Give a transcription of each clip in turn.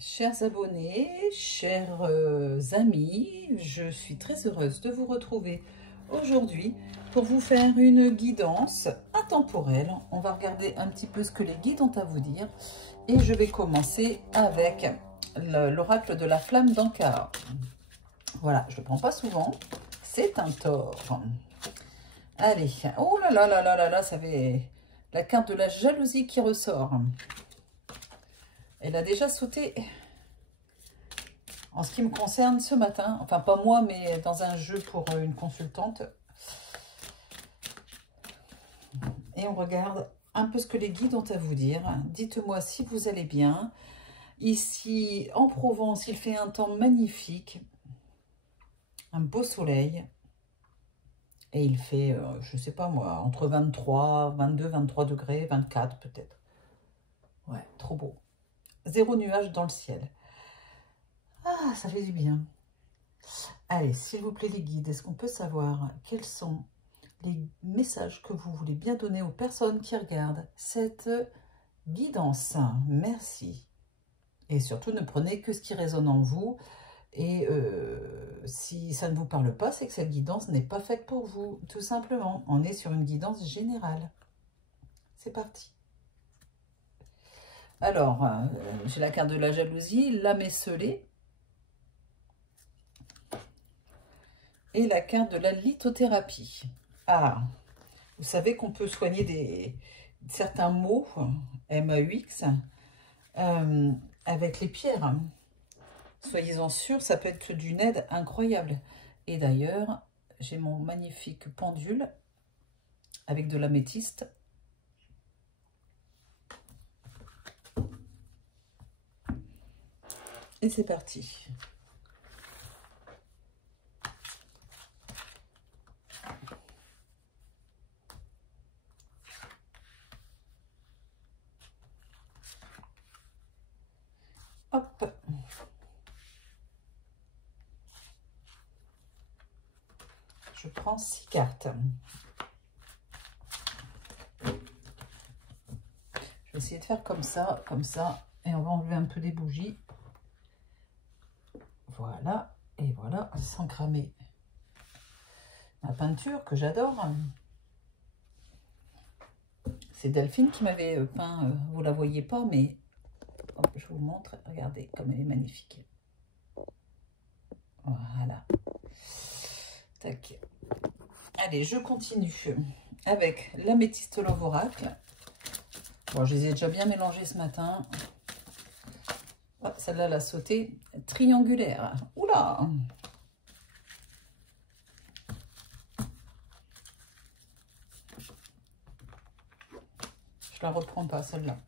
Chers abonnés, chers amis, je suis très heureuse de vous retrouver aujourd'hui pour vous faire une guidance intemporelle. On va regarder un petit peu ce que les guides ont à vous dire et je vais commencer avec l'oracle de la flamme d'Ankara. Voilà, je ne le prends pas souvent, c'est un tort. Allez, oh là là là là là là, ça fait la carte de la jalousie qui ressort. Elle a déjà sauté en ce qui me concerne ce matin, enfin pas moi, mais dans un jeu pour une consultante. Et on regarde un peu ce que les guides ont à vous dire. Dites-moi si vous allez bien. Ici, en Provence, il fait un temps magnifique, un beau soleil. Et il fait, je sais pas moi, entre 23, 22, 23 degrés, 24 peut-être. Ouais, trop beau. Zéro nuage dans le ciel. Ah, ça fait du bien. Allez, s'il vous plaît les guides, est-ce qu'on peut savoir quels sont les messages que vous voulez bien donner aux personnes qui regardent cette guidance? Merci. Et surtout, ne prenez que ce qui résonne en vous. Et si ça ne vous parle pas, c'est que cette guidance n'est pas faite pour vous, tout simplement. On est sur une guidance générale. C'est parti. Alors, j'ai la carte de la jalousie, l'âme esseulée. Et la carte de la lithothérapie. Ah, vous savez qu'on peut soigner certains maux, MAUX, avec les pierres. Soyez-en sûrs, ça peut être d'une aide incroyable. Et d'ailleurs, j'ai mon magnifique pendule avec de l'améthyste. Et c'est parti. Hop. Je prends 6 cartes. Je vais essayer de faire comme ça, et on va enlever un peu des bougies. Voilà, et voilà, sans cramer ma peinture que j'adore. C'est Delphine qui m'avait peint, vous la voyez pas, mais hop, je vous montre, regardez comme elle est magnifique. Voilà. Tac. Allez, je continue avec l'améthyste Love Oracle. Bon, je les ai déjà bien mélangés ce matin. Oh, celle-là, elle a sauté. Triangulaire. Oula! Je la reprends pas, celle-là.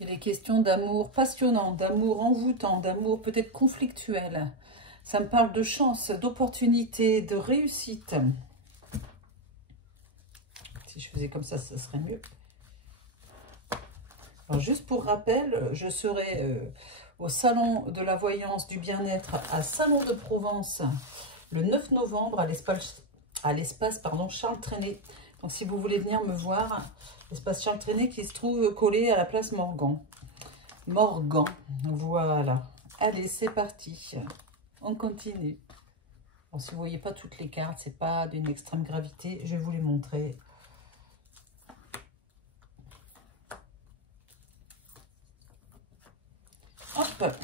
Il est question d'amour passionnant, d'amour envoûtant, d'amour peut-être conflictuel. Ça me parle de chance, d'opportunité, de réussite. Si je faisais comme ça serait mieux. Alors, juste pour rappel, je serai au Salon de la Voyance du Bien-être à Salon de Provence le 9 novembre à l'espace Charles Trenet. Donc, si vous voulez venir me voir, l'espace Charles Trenet qui se trouve collé à la place Morgan. Morgan, voilà. Allez, c'est parti. On continue. Bon, si vous ne voyez pas toutes les cartes, c'est pas d'une extrême gravité. Je vais vous les montrer. Hop.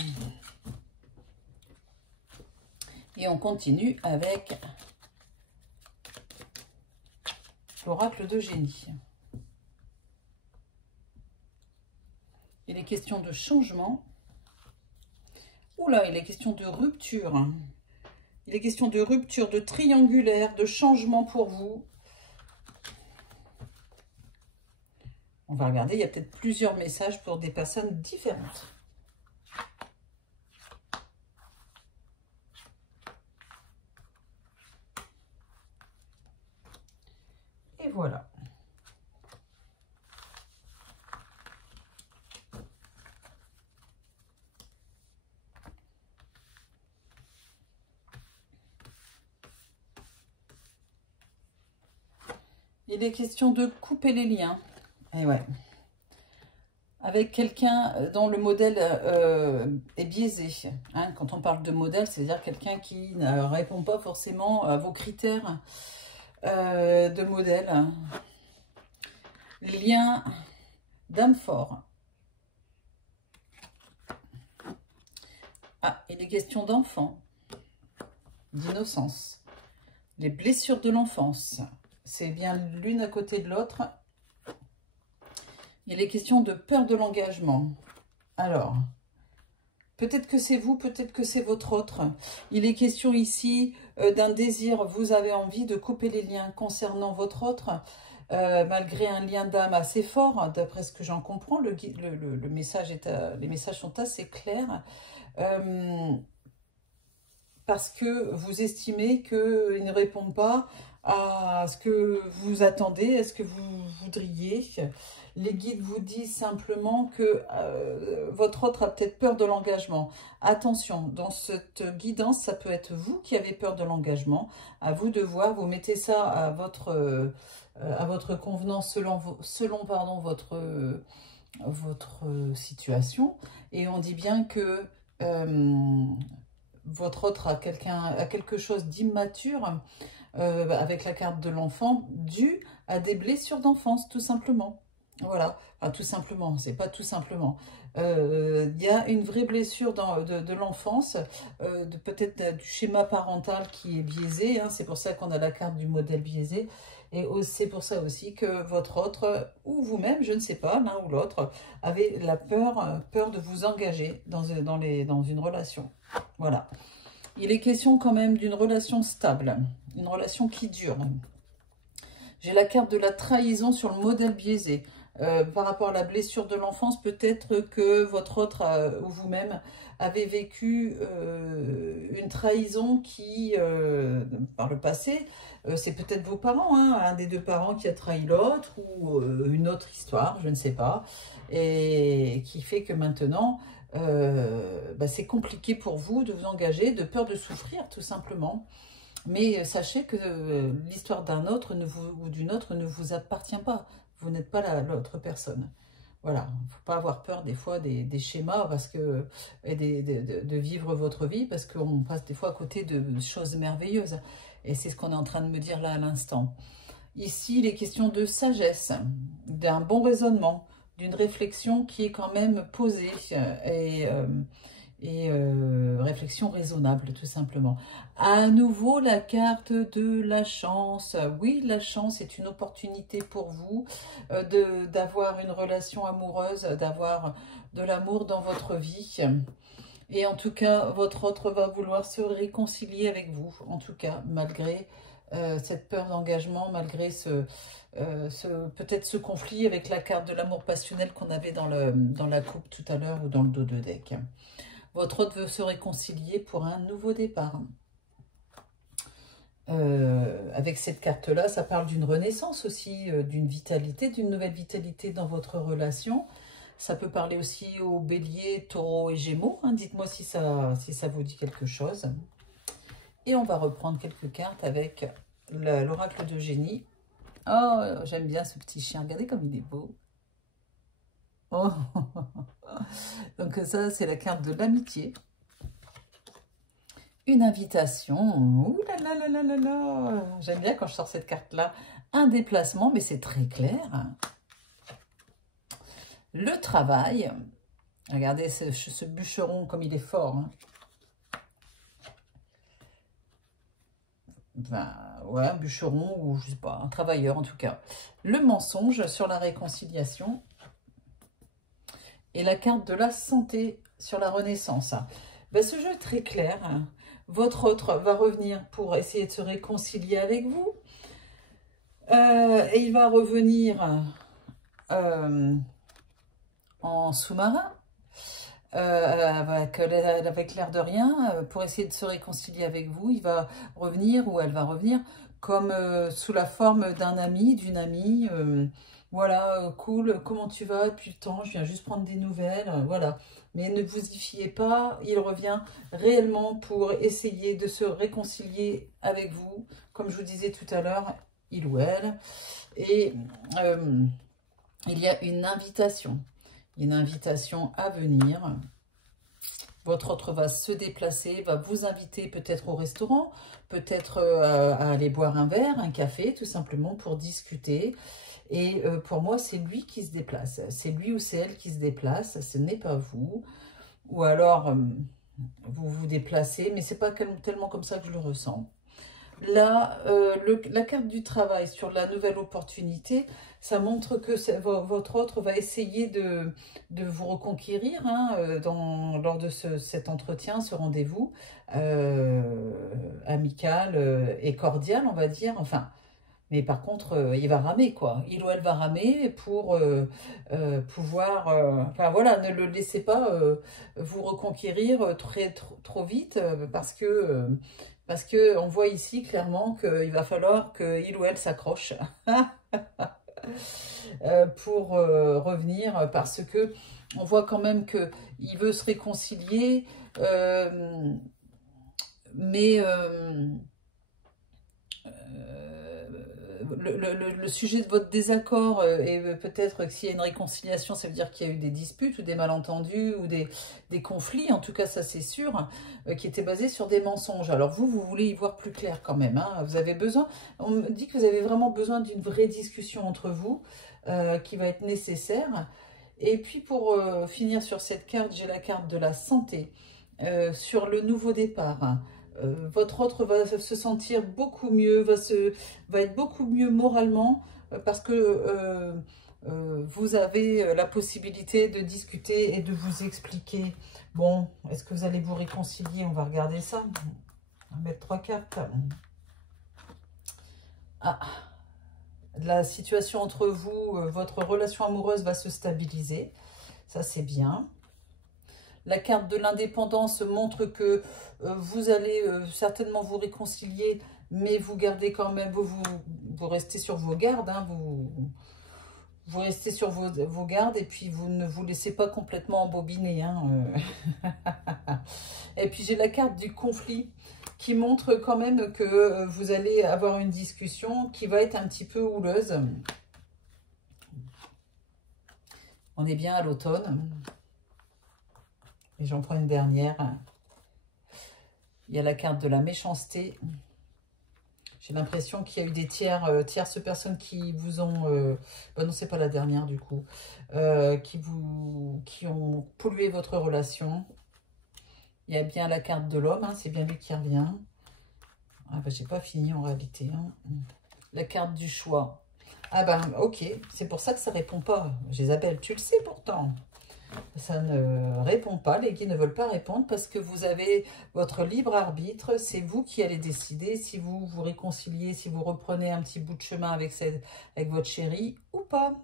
Et on continue avec l'oracle de génie. Il est question de changement. Oula, il est question de rupture. Il est question de rupture, de triangulaire, de changement pour vous. On va regarder, il y a peut-être plusieurs messages pour des personnes différentes. Et voilà. Il est question de couper les liens. Et ouais. avec quelqu'un dont le modèle est biaisé. Hein. Quand on parle de modèle, c'est-à-dire quelqu'un qui ne répond pas forcément à vos critères de modèle. Lien d'âme fort. Ah, il est question d'enfant, d'innocence. Les blessures de l'enfance, c'est bien l'une à côté de l'autre. Il est question de peur de l'engagement. Alors, peut-être que c'est vous, peut-être que c'est votre autre. Il est question ici d'un désir. Vous avez envie de couper les liens concernant votre autre, malgré un lien d'âme assez fort. D'après ce que j'en comprends, le message les messages sont assez clairs. Parce que vous estimez qu'il ne répond pas à ce que vous attendez, à ce que vous voudriez. Les guides vous disent simplement que votre autre a peut-être peur de l'engagement. Attention, dans cette guidance, ça peut être vous qui avez peur de l'engagement. À vous de voir, vous mettez ça à votre convenance selon votre situation. Et on dit bien que votre autre a quelque chose d'immature avec la carte de l'enfant dû à des blessures d'enfance, tout simplement. Voilà, enfin tout simplement, c'est pas tout simplement. Il y a une vraie blessure de l'enfance, peut-être du schéma parental qui est biaisé, hein, c'est pour ça qu'on a la carte du modèle biaisé, et c'est pour ça aussi que votre autre, ou vous-même, je ne sais pas, l'un ou l'autre, avez la peur de vous engager dans une relation. Voilà. Il est question quand même d'une relation stable, une relation qui dure. J'ai la carte de la trahison sur le modèle biaisé. Par rapport à la blessure de l'enfance, peut-être que votre autre ou vous-même avez vécu une trahison qui, par le passé, c'est peut-être vos parents, hein, un des deux parents qui a trahi l'autre ou une autre histoire, je ne sais pas, et qui fait que maintenant, c'est compliqué pour vous de vous engager, de peur de souffrir tout simplement. Mais sachez que l'histoire d'un autre ou d'une autre ne vous appartient pas. Vous n'êtes pas l'autre personne. Voilà, il ne faut pas avoir peur des fois des schémas et de vivre votre vie parce qu'on passe des fois à côté de choses merveilleuses. Et c'est ce qu'on est en train de me dire là à l'instant. Ici, il est question de sagesse, d'un bon raisonnement, d'une réflexion qui est quand même posée et réflexion raisonnable, tout simplement. À nouveau, la carte de la chance. Oui, la chance est une opportunité pour vous d'avoir une relation amoureuse, d'avoir de l'amour dans votre vie. Et en tout cas, votre autre va vouloir se réconcilier avec vous, en tout cas, malgré cette peur d'engagement, malgré peut-être ce conflit avec la carte de l'amour passionnel qu'on avait dans la coupe tout à l'heure ou dans le dos de deck. Votre autre veut se réconcilier pour un nouveau départ. Avec cette carte-là, ça parle d'une renaissance aussi, d'une vitalité, d'une nouvelle vitalité dans votre relation. Ça peut parler aussi aux béliers, taureaux et gémeaux. Hein. Dites-moi si ça vous dit quelque chose. Et on va reprendre quelques cartes avec l'oracle de génie. Oh, j'aime bien ce petit chien. Regardez comme il est beau. Oh. Donc ça, c'est la carte de l'amitié. Une invitation. Ouh là là là là là là. J'aime bien quand je sors cette carte-là. Un déplacement, mais c'est très clair. Le travail. Regardez ce bûcheron comme il est fort. Hein. Ben, ouais, un bûcheron ou je sais pas, un travailleur en tout cas. Le mensonge sur la réconciliation. Et la carte de la santé sur la renaissance. Ben, ce jeu est très clair. Votre autre va revenir pour essayer de se réconcilier avec vous. Et il va revenir en sous-marin. Avec l'air de rien, pour essayer de se réconcilier avec vous. Il va revenir ou elle va revenir comme sous la forme d'un ami, d'une amie. Voilà, cool, comment tu vas depuis le temps? Je viens juste prendre des nouvelles, voilà. Mais ne vous y fiez pas, il revient réellement pour essayer de se réconcilier avec vous, comme je vous disais tout à l'heure, il ou elle. Et il y a une invitation. une invitation à venir. Votre autre va se déplacer, va vous inviter peut-être au restaurant, peut-être à aller boire un verre, un café, tout simplement pour discuter. Et pour moi, c'est lui qui se déplace. C'est lui ou c'est elle qui se déplace, ce n'est pas vous. Ou alors, vous vous déplacez, mais c'est pas tellement comme ça que je le ressens. Là, la carte du travail sur la nouvelle opportunité, ça montre que votre autre va essayer de vous reconquérir hein, lors de cet entretien, ce rendez-vous amical et cordial, on va dire. Enfin, mais par contre, il va ramer, quoi. Il ou elle va ramer pour pouvoir... enfin, voilà, ne le laissez pas vous reconquérir trop vite parce que on voit ici clairement qu'il va falloir qu'il ou elle s'accroche pour revenir parce que on voit quand même qu'il veut se réconcilier, mais le sujet de votre désaccord et peut-être que s'il y a une réconciliation, ça veut dire qu'il y a eu des disputes ou des malentendus ou des conflits, en tout cas ça c'est sûr, qui étaient basés sur des mensonges. Alors vous voulez y voir plus clair quand même, hein. Vous avez besoin, on me dit que vous avez vraiment besoin d'une vraie discussion entre vous qui va être nécessaire. Et puis pour finir sur cette carte, j'ai la carte de la santé, sur le nouveau départ. Votre autre va se sentir beaucoup mieux, va être beaucoup mieux moralement parce que vous avez la possibilité de discuter et de vous expliquer. Bon, est-ce que vous allez vous réconcilier? On va regarder ça. On va mettre 3 cartes. Ah, la situation entre vous, votre relation amoureuse va se stabiliser. Ça, c'est bien. La carte de l'indépendance montre que vous allez certainement vous réconcilier, mais vous gardez quand même, vous restez sur vos gardes, hein, vous restez sur vos gardes et puis vous ne vous laissez pas complètement embobiner. Hein, Et puis j'ai la carte du conflit qui montre quand même que vous allez avoir une discussion qui va être un petit peu houleuse. On est bien à l'automne. Et j'en prends une dernière. Il y a la carte de la méchanceté. J'ai l'impression qu'il y a eu des tierces personnes qui vous ont... bah non, c'est pas la dernière du coup. Qui ont pollué votre relation. Il y a bien la carte de l'homme, hein, c'est bien lui qui revient. Ah bah j'ai pas fini en réalité. Hein. La carte du choix. Ah bah ok, c'est pour ça que ça répond pas. Isabelle, tu le sais pourtant. Ça ne répond pas, les guides ne veulent pas répondre parce que vous avez votre libre arbitre, c'est vous qui allez décider si vous vous réconciliez, si vous reprenez un petit bout de chemin avec votre chéri ou pas,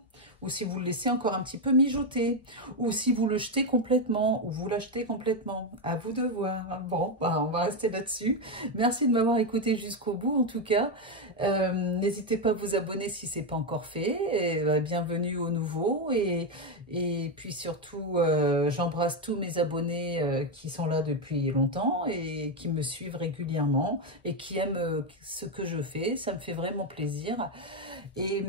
ou si vous le laissez encore un petit peu mijoter, ou si vous le jetez complètement, ou vous l'achetez complètement, à vous de voir. Bon, bah, on va rester là-dessus. Merci de m'avoir écouté jusqu'au bout en tout cas. N'hésitez pas à vous abonner si ce n'est pas encore fait. Et, bienvenue aux nouveaux et puis surtout, j'embrasse tous mes abonnés qui sont là depuis longtemps et qui me suivent régulièrement et qui aiment ce que je fais. Ça me fait vraiment plaisir. Et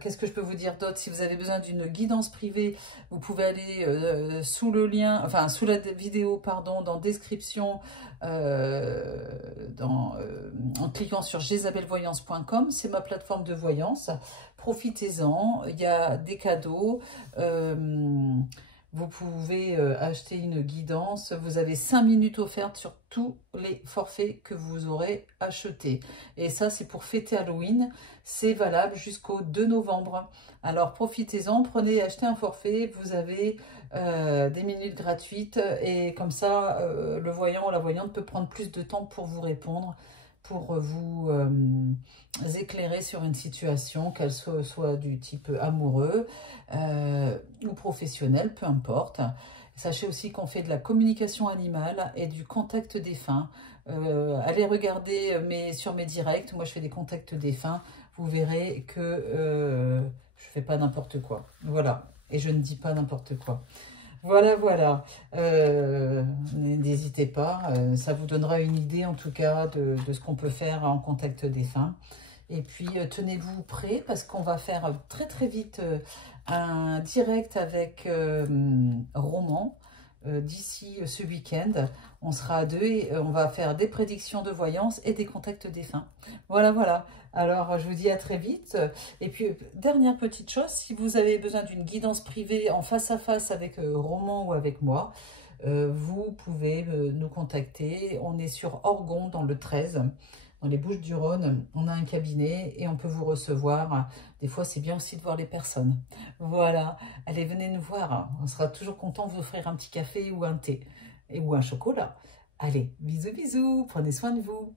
qu'est-ce que je peux vous dire d'autre? Si vous avez besoin d'une guidance privée, vous pouvez aller sous le lien, enfin sous la vidéo, pardon, dans description, en cliquant sur gisabellevoyance.com. C'est ma plateforme de voyance. Profitez-en, il y a des cadeaux. Vous pouvez acheter une guidance. Vous avez 5 minutes offertes sur tous les forfaits que vous aurez achetés. Et ça, c'est pour fêter Halloween. C'est valable jusqu'au 2 novembre. Alors, profitez-en. Prenez et achetez un forfait. Vous avez des minutes gratuites. Et comme ça, le voyant ou la voyante peut prendre plus de temps pour vous répondre, pour vous éclairer sur une situation, qu'elle soit du type amoureux ou professionnel, peu importe. Sachez aussi qu'on fait de la communication animale et du contact défunt. Allez regarder sur mes directs, moi je fais des contacts défunts, vous verrez que je fais pas n'importe quoi. Voilà, et je ne dis pas n'importe quoi. Voilà, voilà. N'hésitez pas, ça vous donnera une idée en tout cas de ce qu'on peut faire en contact défunt. Et puis, tenez-vous prêts parce qu'on va faire très très vite un direct avec Roman. D'ici ce week-end, on sera à deux et on va faire des prédictions de voyance et des contacts défunts. Voilà, voilà. Alors, je vous dis à très vite. Et puis, dernière petite chose, si vous avez besoin d'une guidance privée en face à face avec Roman ou avec moi, vous pouvez nous contacter. On est sur Orgon dans le 13, dans les Bouches-du-Rhône. On a un cabinet et on peut vous recevoir. Des fois, c'est bien aussi de voir les personnes. Voilà. Allez, venez nous voir. On sera toujours content de vous offrir un petit café ou un thé ou un chocolat. Allez, bisous, bisous. Prenez soin de vous.